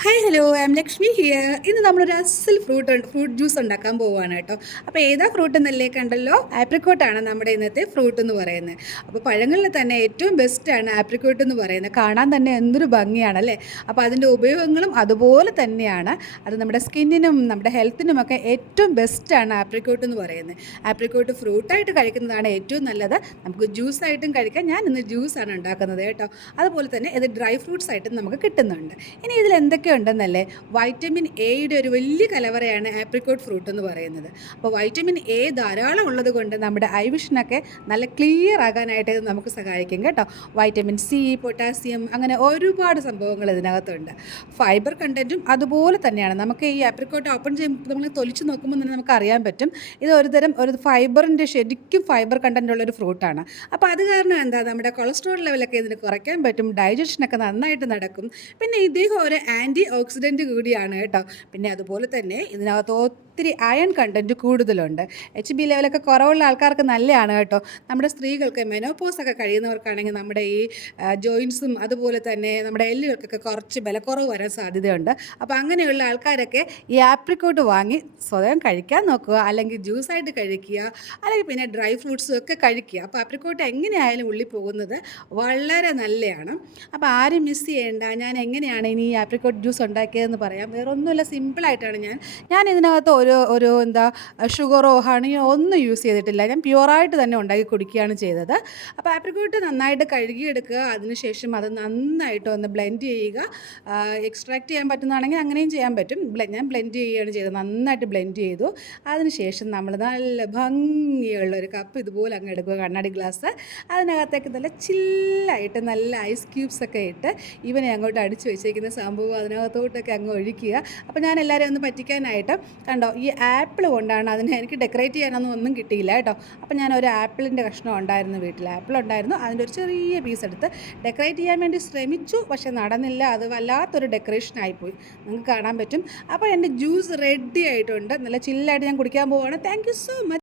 Hi hello I am Lakshmi here. ഇന്ന് നമ്മളൊരു അസൽ ഫ്രൂട്ട് ജ്യൂസ് ഉണ്ടാക്കാൻ പോവുകയാണ് കേട്ടോ. അപ്പോൾ ഏതാ ഫ്രൂട്ട് എന്നല്ലേ കണ്ടല്ലോ, ആപ്രിക്കോട്ടാണ് നമ്മുടെ ഇന്നത്തെ ഫ്രൂട്ട് എന്ന് പറയുന്നത്. അപ്പോൾ പഴങ്ങളിൽ തന്നെ ഏറ്റവും ബെസ്റ്റാണ് ആപ്രിക്കോട്ട് എന്ന് പറയുന്നത്. കാണാൻ തന്നെ എന്തൊരു ഭംഗിയാണല്ലേ. അപ്പോൾ അതിൻ്റെ ഉപയോഗങ്ങളും അതുപോലെ തന്നെയാണ്. അത് നമ്മുടെ സ്കിന്നിനും നമ്മുടെ ഹെൽത്തിനുമൊക്കെ ഏറ്റവും ബെസ്റ്റാണ് ആപ്രിക്കോട്ട് എന്ന് പറയുന്നത്. ആപ്രിക്കോട്ട് ഫ്രൂട്ടായിട്ട് കഴിക്കുന്നതാണ് ഏറ്റവും നല്ലത്. നമുക്ക് ജ്യൂസായിട്ടും കഴിക്കാം. ഞാൻ ഇന്ന് ജ്യൂസാണ് ഉണ്ടാക്കുന്നത് കേട്ടോ. അതുപോലെ തന്നെ ഇത് ഡ്രൈ ഫ്രൂട്ട്സ് ആയിട്ടും നമുക്ക് കിട്ടുന്നുണ്ട്. ഇനി ഇതിൽ എന്തൊക്കെ ഉണ്ടെന്നല്ലേ, വൈറ്റമിൻ എയുടെ ഒരു വലിയ കലവറയാണ് ആപ്രിക്കോട്ട് ഫ്രൂട്ട് എന്ന് പറയുന്നത്. അപ്പോൾ വൈറ്റമിൻ എ ധാരാളം ഉള്ളത് കൊണ്ട് നമ്മുടെ ഐ വിഷനൊക്കെ നല്ല ക്ലിയർ ആകാനായിട്ട് ഇത് നമുക്ക് സഹായിക്കും കേട്ടോ. വൈറ്റമിൻ സി, പൊട്ടാസ്യം, അങ്ങനെ ഒരുപാട് സംഭവങ്ങൾ ഇതിനകത്തുണ്ട്. ഫൈബർ കണ്ടൻറ്റും അതുപോലെ തന്നെയാണ്. നമുക്ക് ഈ ആപ്രിക്കോട്ട് ഓപ്പൺ ചെയ്യുമ്പോൾ നമ്മൾ തൊലിച്ച് നോക്കുമ്പോൾ തന്നെ നമുക്ക് അറിയാൻ പറ്റും ഇത് ഒരു ഫൈബറിൻ്റെ ശരിക്കും ഫൈബർ കണ്ടൻ്റ് ഉള്ളൊരു ഫ്രൂട്ടാണ്. അപ്പോൾ അത് കാരണം എന്താ, നമ്മുടെ കൊളസ്ട്രോൾ ലെവലൊക്കെ ഇതിന് കുറയ്ക്കാൻ പറ്റും, ഡൈജഷനൊക്കെ നന്നായിട്ട് നടക്കും. പിന്നെ ഇദ്ദേഹം ഒരു ആൻറ്റി ഓക്സിഡൻറ്റ് കൂടിയാണ് കേട്ടോ. പിന്നെ അതുപോലെ തന്നെ ഇതിനകത്ത് ഒത്തിരി അയൺ കണ്ടൻറ്റ് കൂടുതലുണ്ട്. HB ലെവലൊക്കെ കുറവുള്ള ആൾക്കാർക്ക് നല്ലതാണ് കേട്ടോ. നമ്മുടെ സ്ത്രീകൾക്ക് മെനോപോസൊക്കെ കഴിയുന്നവർക്കാണെങ്കിൽ നമ്മുടെ ഈ ജോയിൻസും അതുപോലെ തന്നെ നമ്മുടെ എല്ലുകൾക്കൊക്കെ കുറച്ച് ബലക്കുറവ് വരാൻ സാധ്യതയുണ്ട്. അപ്പോൾ അങ്ങനെയുള്ള ആൾക്കാരൊക്കെ ഈ ആപ്രിക്കോട്ട് വാങ്ങി സ്വയം കഴിക്കാൻ നോക്കുക, അല്ലെങ്കിൽ ജ്യൂസായിട്ട് കഴിക്കുക, അല്ലെങ്കിൽ പിന്നെ ഡ്രൈ ഫ്രൂട്ട്സും ഒക്കെ കഴിക്കുക. അപ്പോൾ ആപ്രിക്കോട്ട് എങ്ങനെയായാലും ഉള്ളിൽ പോകുന്നത് വളരെ നല്ലതാണ്. അപ്പോൾ ആരും മിസ് ചെയ്യേണ്ട. ഞാൻ എങ്ങനെയാണ് ഇനി ഈ ആപ്രിക്കോട്ട് ജ്യൂസ് ഉണ്ടാക്കിയതെന്ന് പറയാം. വേറെ ഒന്നുമില്ല, സിമ്പിളായിട്ടാണ് ഞാൻ ഇതിനകത്ത് ഒരു ഷുഗറോ ഹണിയോ ഒന്നും യൂസ് ചെയ്തിട്ടില്ല. ഞാൻ പ്യുവറായിട്ട് തന്നെ ഉണ്ടാക്കി കുടിക്കുകയാണ് ചെയ്തത്. അപ്പോൾ ആപ്രിക്കോട്ട് നന്നായിട്ട് കഴുകിയെടുക്കുക. അതിനുശേഷം അത് നന്നായിട്ട് ഒന്ന് ബ്ലെൻഡ് ചെയ്യുക. എക്സ്ട്രാക്ട് ചെയ്യാൻ പറ്റുന്നതാണെങ്കിൽ അങ്ങനെയും ചെയ്യാൻ പറ്റും. ഞാൻ ബ്ലെൻഡ് ചെയ്യുകയാണ് ചെയ്തത്. നന്നായിട്ട് ബ്ലെൻഡ് ചെയ്തു. അതിനുശേഷം നമ്മൾ നല്ല ഭംഗിയുള്ള ഒരു കപ്പ് ഇതുപോലെ അങ്ങ് എടുക്കുക, കണ്ണാടി ഗ്ലാസ്. അതിനകത്തേക്ക് നല്ല ചില്ലായിട്ട് നല്ല ഐസ് ക്യൂബ്സൊക്കെ ഇട്ട് ഇവനെ അങ്ങോട്ട് അടിച്ച് വെച്ചേക്കുന്ന സംഭവം അതിനകത്തോട്ടൊക്കെ അങ്ങ് ഒഴിക്കുക. അപ്പോൾ ഞാൻ എല്ലാവരെയും ഒന്ന് പറ്റിക്കാനായിട്ട് കണ്ടോ, ഈ ആപ്പിൾ കൊണ്ടാണ് അതിനെ എനിക്ക് ഡെക്കറേറ്റ് ചെയ്യാനൊന്നും ഒന്നും കിട്ടിയില്ല കേട്ടോ. അപ്പോൾ ഞാൻ ഒരു ആപ്പിളിൻ്റെ കഷ്ണം ഉണ്ടായിരുന്നു വീട്ടിൽ, ആപ്പിൾ ഉണ്ടായിരുന്നു. അതിൻ്റെ ഒരു ചെറിയ പീസ് എടുത്ത് ഡെക്കറേറ്റ് ചെയ്യാൻ വേണ്ടി ശ്രമിച്ചു, പക്ഷേ നടന്നില്ല. അത് വല്ലാത്തൊരു ഡെക്കറേഷൻ ആയിപ്പോയി, നിങ്ങൾക്ക് കാണാൻ പറ്റും. അപ്പോൾ എൻ്റെ ജ്യൂസ് റെഡി ആയിട്ടുണ്ട്. നല്ല ചില്ലായിട്ട് ഞാൻ കുടിക്കാൻ പോവുകയാണ്. Thank you so much.